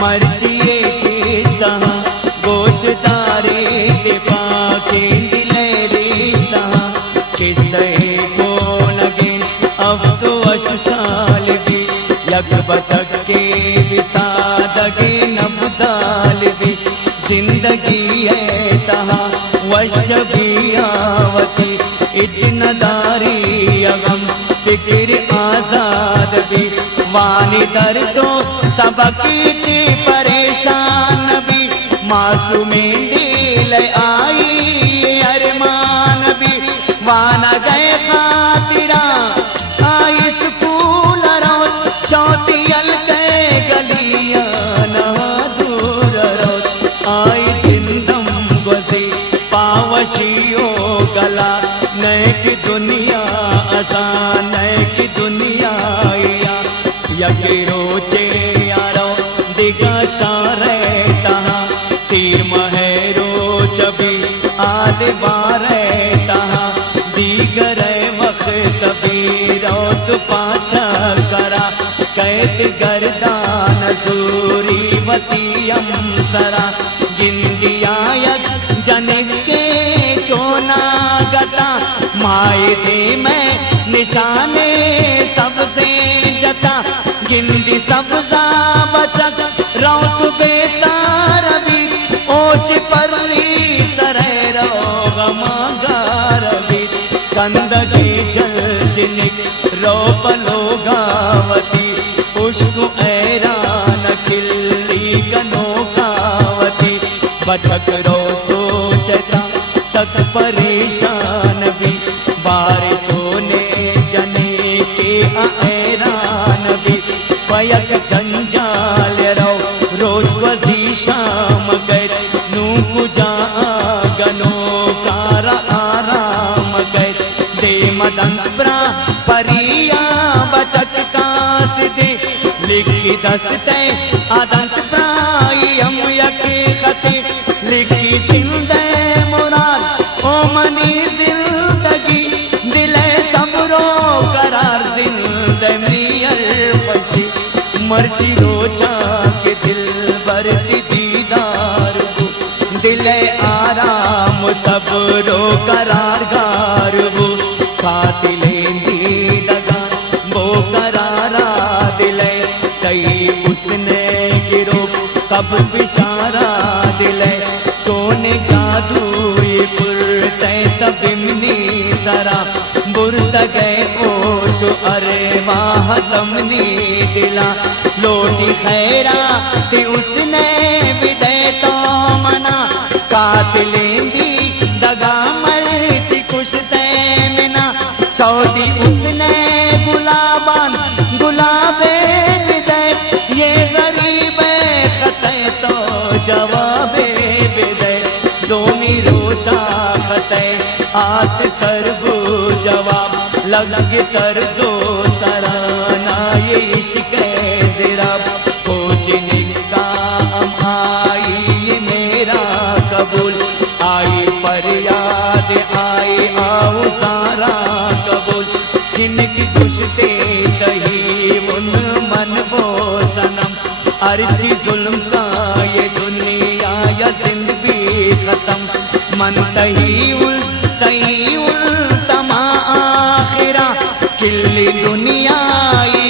मर्जिए के तहा गोशदारे ते पाके दिले रिश्ता किसे को लगे अब तो अशसाल भी यक बचक के विसादगे नबदाल भी जिंदगी है तहा वश भी आवती इतनदारी अगम फिक्र आजाद भी वानी दर तो सबक परेशान भी मासूमी दिल आई अरमान भी वाना गए खातिरा आई स्कूल रोत शौतियल के गलिया नहा दूर रोत आई जिंदम गुजी पावशियो गला नए की दुनिया आसान नए की दुनिया यके रोचे यारो दिगा शारे तहा तीर महेरो चबी आदे बारे तहा दीगर वक्त भी रोत पाछा करा कैद गर्दान सूरी वतीयम सरा गिंदियायक जन के चोना गता माए दे में निशाने सबसे जता गिंदी सब्जा बचक रौत बेसार भी ओश पररी सरे रो गमागार भी कंदगी जल जिनिक रो पलो गावती उश्क ऐरान खिल्ली गनो गावती बचक रो सोचता तक परेशान भी बार छोने जने के ऐरान भी पयक जंजाल रो रोज वजी शाम गए नू कुजा गनो कारा आराम गए दे मदन प्रा परिया बचक कास दे लिखी दस्ते आदंत प्राई हम यके खते लिखी जिंदे मुराद ओ मनी जिंदगी दिले सबरो करार जिंदे मियर पशी मर्जी रोजा के दिल भरती दीदार वो दिले आराम सब रो करार गार वो कातिले दी लगा वो करारा दिले कई उसने गिरो कब बिशारा दिले सोने जादू ये पुरते तबिमनी सरा बुरत गए ओश अरे माह तमनी दिला लोटी खैरा ते उसने विदे तो मना कातिलेंदी दगा मर्ची खुश से मिना सऊदी उसने गुलाबान गुलाबे विदे ये गरीब खते तो जवाबे विदे दोमी रोचा खते आत सरबू जवाब लग कर दो सराना ये इश्क ज़िराब खोजने का हम आई मेरा कबूल आई फरियाद आई आओ सारा कबूल जिनकी कुश्ते दही उन मन वो सनम अर्जी जुल्म का ये दुनिया या जिंदगी खत्म मन तही उल तमा आखिरा किल्ली दुनिया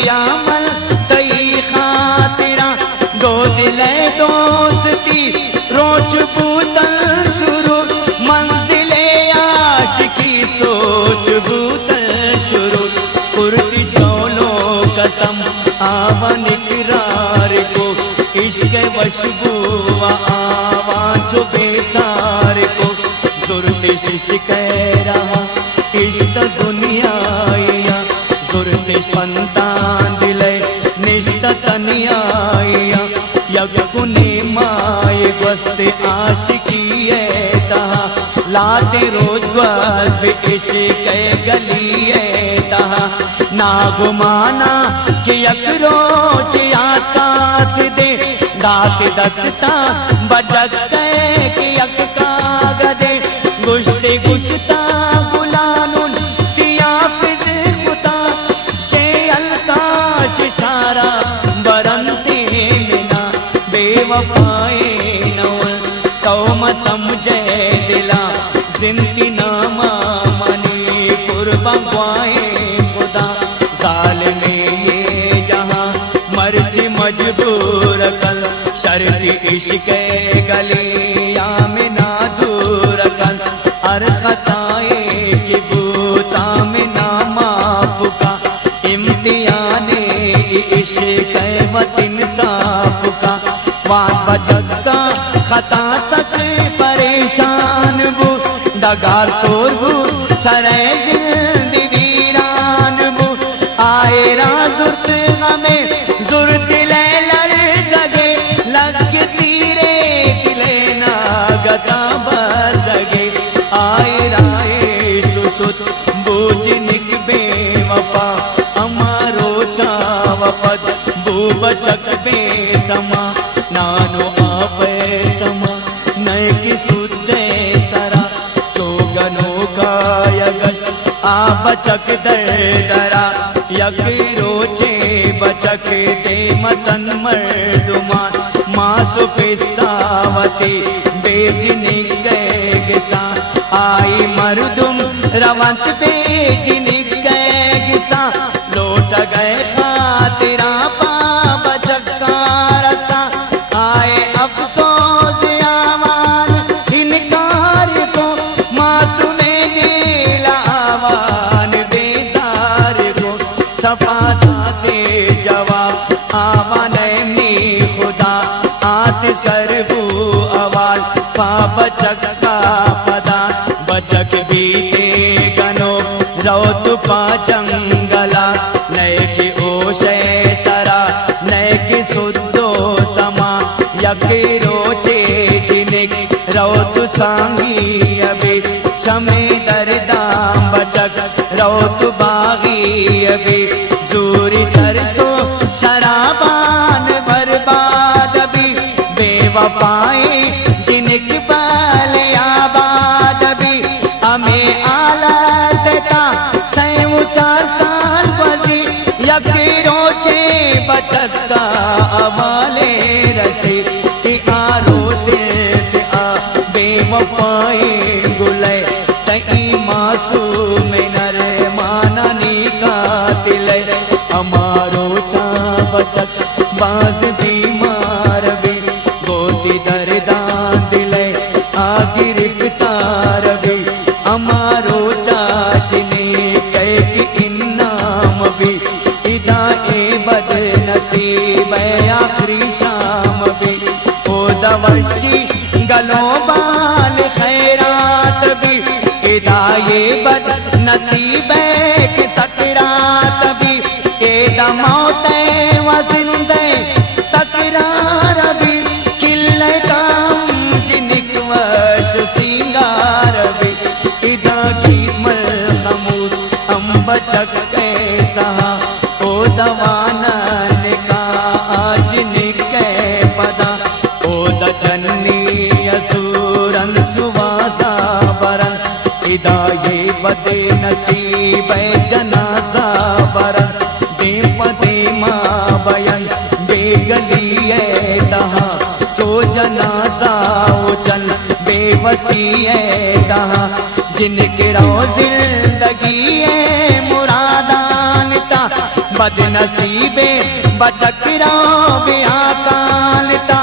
यामल तई खातिरा दो दिले दोस्ती रोज बूतल शुरू मंजिले आशिकी सोच बूतल शुरू कुर्ती चौलो कसम आवन इकरार को इश्क वशबू आवाज बेसार को जुर्ते शिश रहा इश्क दुनिया जुर्ते पंतान दिले निश्त तनिया यगुने माए वस्ते आशिकी तहा लाते रोज वल इश्क गली तहा ना गुमाना कि यक रोज आकाश दे दात दस्ता बजक कि यक कागदे गुश्ते गुश्ता गुलानुन तिया फिज खुदा शे अलकाश सारा बरंते मिना बे समझे दिला जिंदगी नामा मनी कुर्बा ख्वाए खुदा जालिमे ये जहां मर्जी मजबूर कल शर्ती इश्क गलिया में ना दूर कल हर खताए की बूता में ना माफ का इम्तिहाने इश्क वतिन साफ का वाद बचक का खता सक परेशान बू दगार सोर बू सरे जिंदगी वीरान बू आए राजुर्त हमें जुर्त ले लर सगे लग तीरे दिले ना गता बर सगे आए राए सुसुत बूझ निक बेवफा अमारो चावपद बू बचक बेसमा नानो आपे समा नय की सुदे सरा चोगनो का यगश आ बचक दर दरा यक रोचे बचक दे मतन मर्दुमान मासु फिसावती बेजनी गए गिसा आई मर्दुम रवंत बेजनी गए गिसा लौट गए खातिरा पा बचक का रसा आए अफसोस आवान इनकार को मासूमे दिल आवान बेजार को सफाता से जवाब आवान नी खुदा आत सरबू आवाज पा बचक का पदा बचक भी गनो रौत पा जंगला नए की ओशे सरा नए की सुदो समा यकी रोचे जिनिक रौत सांगी अभी शमे दरदाम बचक रौत बागी अभी जूरी चरसो शराबान बर्बाद अभी बेवफाए जिनिक बाल आबाद अभी हमें आला देता सैव 4 साल बजी यकी रोचे बचत का अवाले रसे आरो से आ बेवफाए गुले तई मासूम नर माननी का दिल हमारो चा बचत बाज बीमार भी गोती दरदान दिल आ गिरफ्तार भी हमारो चाचने कैक इन्नाम भी इदा ए बद नसीब आखिरी शाम भी ओ दवशी गलो बाल खैरात भी इदा ये बद नसीब के सकरात भी एदा मौत व जिंदे तकरार भी किल्ले काम जिनिक वश सिंगार भी इदा की मल खमूद हम बचक कैसा ओ दवानन का आज निके पदा ओ दजनी असूरन सुवासा बरन इदा ये बदे नसीब जनाजा बरन दे पदे माँ बयन बेगली दहा तो जनाजा उचल बेवसी दहा जिनके रो जिंदगी मुरादानता बदनसीबे बचकरा बेआकालता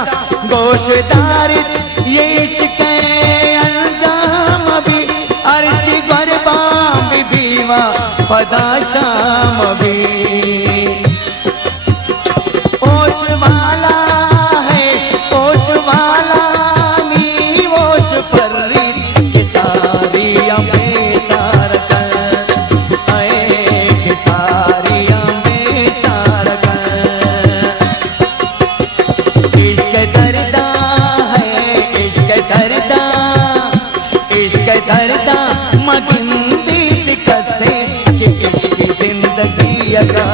गोशदार ये इश्क़ अंजाम भी अर्जी गरबाम बीवा पदा शाम भी ओश वाला है ओश वाला नी ओश पर्री के सारी अम्बे सार कर आए के सारी अम्बे सार कर इश्क दर्दा है इश्क दर्दा इश्क दर्दा मगिंदी कसे कि इश्क जिंदगी अगर